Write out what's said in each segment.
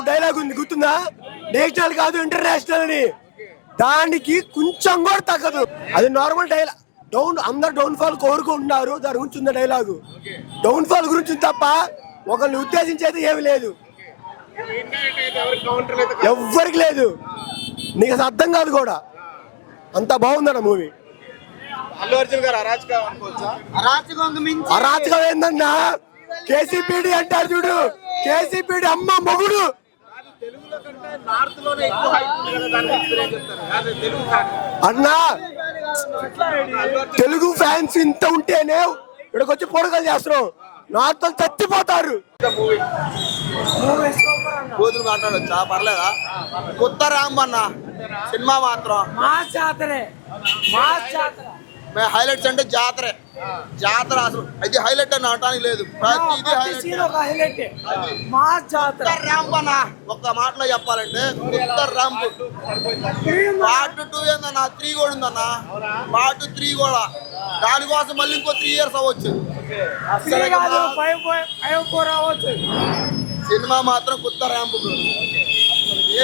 Dialogue ఉంది గుర్తుందా? National కాదు ఇంటర్నేషనల్ అని. దానికి కొంచెం కూడా తగ్గదు. అది నార్మల్ డైలాగ్. అందరు డౌన్ ఫాల్ కోరుకుంటున్నారు, దాని గురించి ఉన్న డైలాగు. డౌన్ ఫాల్ గురించి తప్ప ఒకరిని ఉద్దేశించేది ఏమి లేదు, ఎవ్వరికి లేదు. నీకు అసలు అర్థం కాదు కూడా. అంత బాగుందన్న మూవీ. అల్లు అర్జున్ గారు అరాచకం ఏందన్నా? కేసీపీడి అంటారు చూడు, కేసీపీడి అమ్మ మొగుడు. అన్నా తెలుగు ఫ్యాన్స్ ఇంత ఉంటేనే ఇక్కడికి వచ్చి పోరగాలు చేస్తున్నాం. నార్త్ చచ్చిపోతారు. కూతురు మాట్లాడొచ్చా? పర్లేదా? కొత్త రాంబన్న సినిమా మాత్రం హైలైట్స్ అంటే జాతర అసలు ఇది హైలైట్ అని అనడానికి లేదు. ప్రతిదీ రాంబన్న ఒక్క మాటలో చెప్పాలంటే కొత్త రాంబు. పార్ట్ 2 ఏందన్నా, 3 కూడా ఉందన్నా. పార్ట్ 3 కూడా దానికోసం మళ్ళీ ఇంకో 3 years అవ్వచ్చు. సినిమా మాత్రం కొత్త ర్యాంపు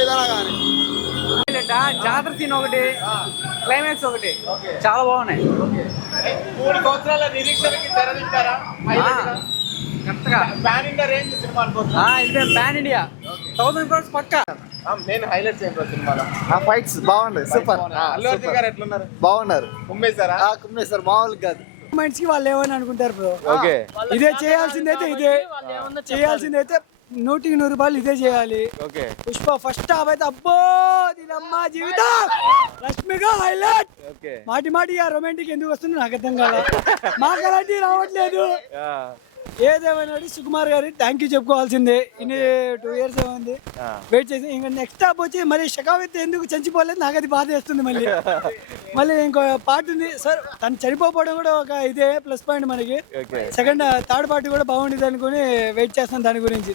ఏదైనా కానీ. జాతర సీన్ ఒకటి, క్లైమాక్స్ ఒకటి చాలా బాగున్నాయి. 3 సంవత్సరాల నిరీక్షణకి తెరదింటారా? పాన్ ఇండియా రేంజ్ సినిమా అనుకోవచ్చు. ఇది పాన్ ఇండియా 1000 crores పక్కా. నేను హైలైట్స్ ఏంటో సినిమాలో ఫైట్స్ బాగున్నాయి, సూపర్. అల్లు అర్జున్ గారు ఎట్లున్నారు? బాగున్నారు, కుమ్మేశారా? కుమ్మేశారు, మామూలుగా కాదు. కి వాళ్ళు ఏమని అనుకుంటారు బ్రో. ఓకే, ఇదే చేయాల్సిందైతే ఇదే చేయాల్సిందైతే 100కి 100 రూపాయలు ఇదే చేయాలి. ఓకే. పుష్ప ఫస్ట్ హాఫ్ అయితే అబ్బో దీనమ్మా జీవితం రష్మిగా హైలైట్. మాటి మాటి ఆ రొమాంటిక్ ఎందుకు వస్తుంది నాకు అర్థం కాదు. మాకు అలాంటివి రావట్లేదు. ఏదేమైనా సుకుమార్ గారి థ్యాంక్ యూ చెప్పుకోవాల్సిందే. ఇన్ని 2 years ఏమైంది వెయిట్ చేసి. ఇంకా నెక్స్ట్ హాఫ్ వచ్చి మరి షకావిత్ ఎందుకు చచ్చిపోలేదు నాకు అది బాధ వేస్తుంది. మళ్ళీ ఇంకో పార్ట్ ఉంది సార్, తను చనిపోవడం కూడా ఒక ఇదే ప్లస్ పాయింట్ మనకి. థర్డ్ పార్ట్ కూడా బాగుండేది అనుకుని వెయిట్ చేస్తాను దాని గురించి.